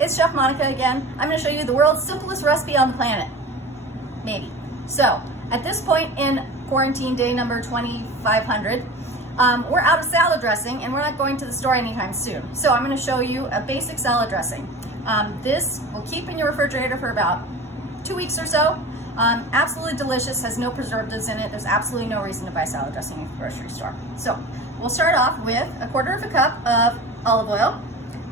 it's Chef Monica again. I'm gonna show you the world's simplest recipe on the planet, maybe. So, at this point in quarantine day number 2500, we're out of salad dressing and we're not going to the store anytime soon. So I'm gonna show you a basic salad dressing. This will keep in your refrigerator for about 2 weeks or so. Absolutely delicious, has no preservatives in it. There's absolutely no reason to buy salad dressing at the grocery store. So we'll start off with 1/4 cup of olive oil,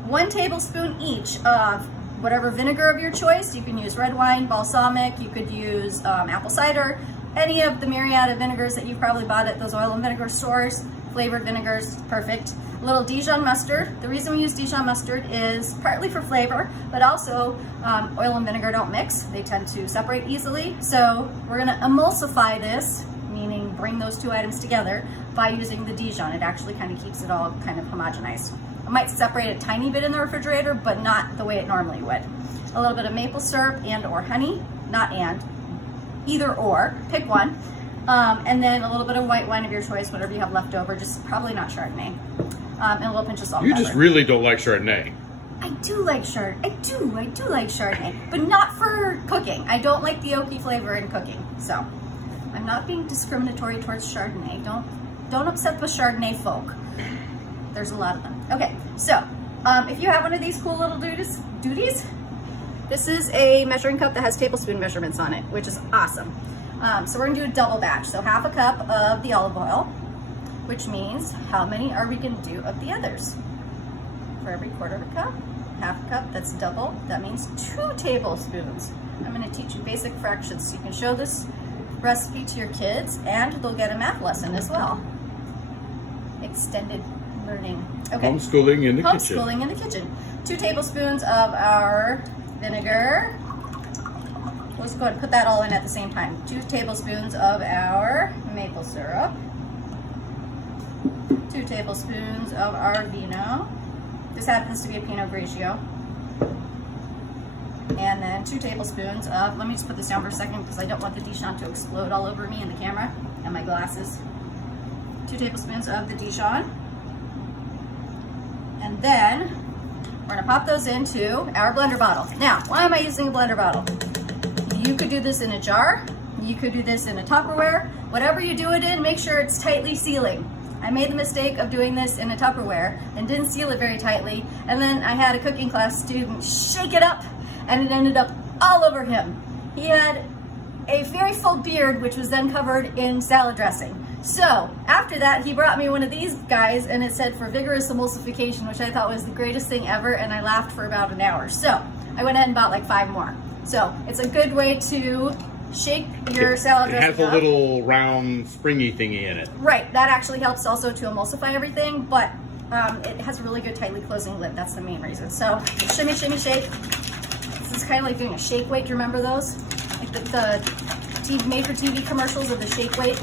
1 tablespoon each of whatever vinegar of your choice. You can use red wine, balsamic, you could use apple cider, any of the myriad of vinegars that you've probably bought at those oil and vinegar stores. Flavored vinegars, perfect. A little Dijon mustard. The reason we use Dijon mustard is partly for flavor, but also oil and vinegar don't mix. They tend to separate easily. So we're gonna emulsify this, meaning bring those two items together by using the Dijon. It actually kind of keeps it all kind of homogenized. It might separate a tiny bit in the refrigerator, but not the way it normally would. A little bit of maple syrup and or honey, not and, either or, pick one. And then a little bit of white wine of your choice, whatever you have left over, just probably not Chardonnay. And a little pinch of salt and pepper. You just really don't like Chardonnay. I do like Chardonnay, I do like Chardonnay, but not for cooking. I don't like the oaky flavor in cooking, so I'm not being discriminatory towards Chardonnay. Don't upset the Chardonnay folk. There's a lot of them. Okay, so if you have one of these cool little duties, this is a measuring cup that has tablespoon measurements on it, which is awesome. So we're gonna do a double batch. So 1/2 cup of the olive oil, which means how many are we gonna do of the others? For every 1/4 cup, 1/2 cup, that's double. That means 2 tablespoons. I'm gonna teach you basic fractions so you can show this recipe to your kids and they'll get a math lesson as well. Extended learning. Okay. Homeschooling in the kitchen. Homeschooling in the kitchen. 2 tablespoons of our vinegar. Let's go ahead and put that all in at the same time. 2 tablespoons of our maple syrup. 2 tablespoons of our vino. This happens to be a Pinot Grigio. And then 2 tablespoons of, let me just put this down for a second because I don't want the Dijon to explode all over me and the camera and my glasses. 2 tablespoons of the Dijon. And then we're gonna pop those into our blender bottle. Now, why am I using a blender bottle? You could do this in a jar, you could do this in a Tupperware, whatever you do it in, make sure it's tightly sealing. I made the mistake of doing this in a Tupperware and didn't seal it very tightly, and then I had a cooking class student shake it up and it ended up all over him. He had a very full beard, which was then covered in salad dressing. So after that, he brought me one of these guys and it said for vigorous emulsification, which I thought was the greatest thing ever, and I laughed for about an hour. So I went ahead and bought like 5 more. So it's a good way to shake your salad dressing up. It has a little round springy thingy in it. Right, that actually helps also to emulsify everything, but it has a really good tightly closing lid. That's the main reason. So shimmy, shimmy, shake. This is kind of like doing a shake weight. Do you remember those? Like the TV, made-for-TV commercials of the shake weight.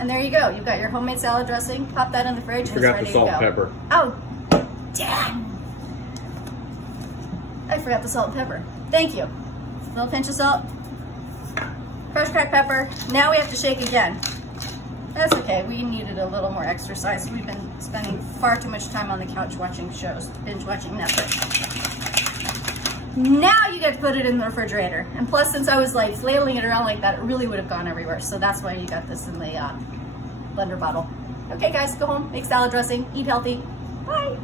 And there you go. You've got your homemade salad dressing. Pop that in the fridge and it's ready to go. Forgot the salt and pepper. Oh, damn. I forgot the salt and pepper. Thank you. A little pinch of salt. Fresh cracked pepper. Now we have to shake again. That's okay. We needed a little more exercise. We've been spending far too much time on the couch watching shows, binge watching Netflix. Now you get to put it in the refrigerator. And plus, since I was like flailing it around like that, it really would have gone everywhere. So that's why you got this in the blender bottle. Okay guys, go home, make salad dressing, eat healthy. Bye.